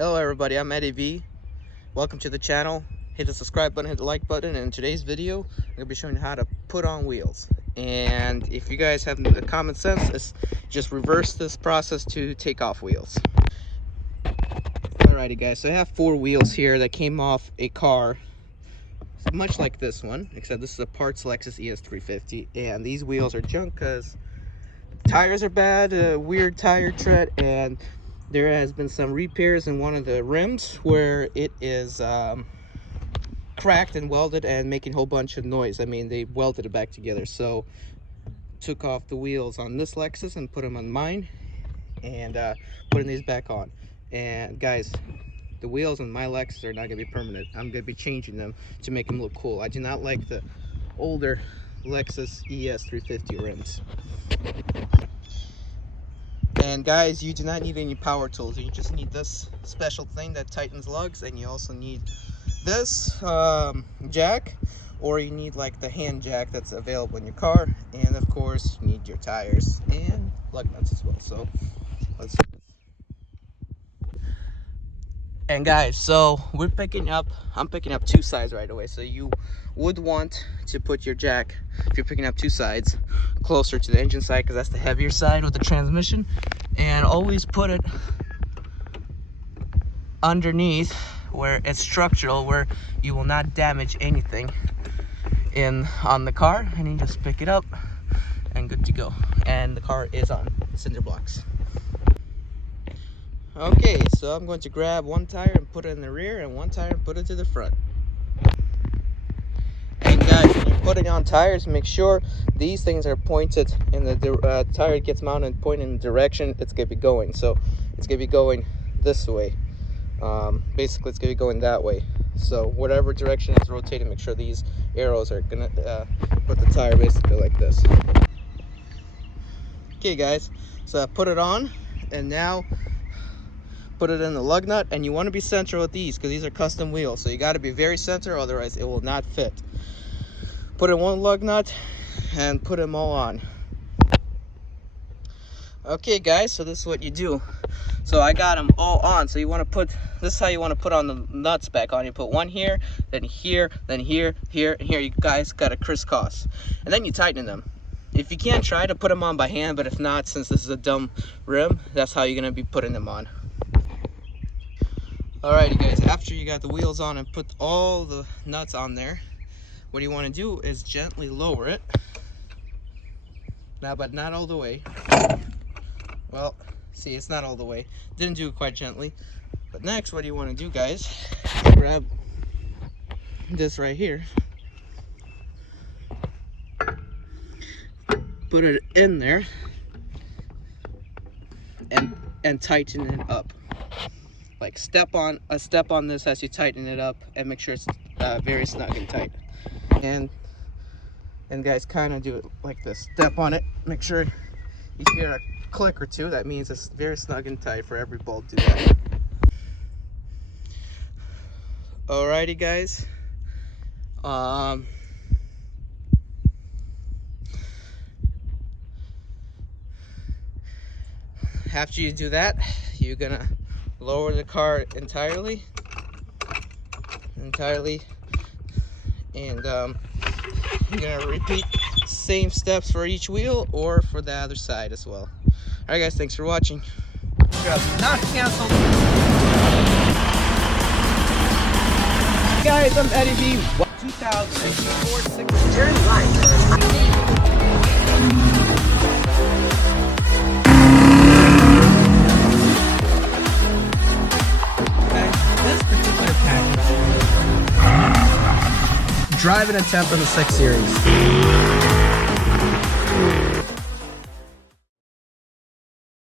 Hello everybody, I'm Eddie V. Welcome to the channel. Hit the subscribe button, hit the like button, and in today's video, I'm going to be showing you how to put on wheels. And if you guys have the common sense, just reverse this process to take off wheels. Alrighty guys, so I have 4 wheels here that came off a car, much like this one, except this is a parts Lexus ES350, and these wheels are junk because tires are bad, weird tire tread, and there has been some repairs in one of the rims where it is cracked and welded and making a whole bunch of noise. I mean, they welded it back together. So took off the wheels on this Lexus and put them on mine, and putting these back on. And guys, the wheels on my Lexus are not going to be permanent. I'm going to be changing them to make them look cool. I do not like the older Lexus ES350 rims. And guys, you do not need any power tools. You just need this special thing that tightens lugs, and you also need this jack, or you need like the hand jack that's available in your car, and of course you need your tires and lug nuts as well. So let's do this. And guys, so I'm picking up 2 sides right away. So you would want to put your jack, if you're picking up 2 sides, closer to the engine side, because that's the heavier side with the transmission, and always put it underneath where it's structural, where you will not damage anything on the car, and you just pick it up and good to go. And the car is on cinder blocks. Okay, so I'm going to grab one tire and put it in the rear, and one tire and put it to the front. And guys, when you're putting on tires, make sure these things are pointed in the tire gets mounted and pointed in the direction it's going to be going. So it's going to be going this way. Basically, it's going to be going that way. So whatever direction it's rotating, make sure these arrows are going to put the tire basically like this. Okay guys, so I put it on, and now put it in the lug nut, and you want to be center with these because these are custom wheels, so you got to be very center, otherwise it will not fit. Put in one lug nut and put them all on. Okay guys, so this is what you do. So I got them all on. So you want to put, this is how you want to put on the nuts back on. You put one here, then here, then here, here, and here. You guys got to crisscross, and then you tighten them. If you can, try to put them on by hand, but if not, since this is a dumb rim, that's how you're going to be putting them on. Alrighty guys, after you got the wheels on and put all the nuts on there, what you want to do is gently lower it. Now, but not all the way. Well, see, it's not all the way. Didn't do it quite gently. But next, what you want to do, guys, grab this right here. Put it in there and tighten it up. Like step on this as you tighten it up, and make sure it's very snug and tight. And guys, kind of do it like this. Step on it, make sure you hear a click or two. That means it's very snug and tight. For every bolt, do that. Alrighty guys, after you do that, you're gonna lower the car entirely, and you're gonna repeat same steps for each wheel or for the other side as well. Alright guys, thanks for watching. Not canceled. Guys, I'm Eddie V. 2004 Turn right. Driving attempt on the 6 Series.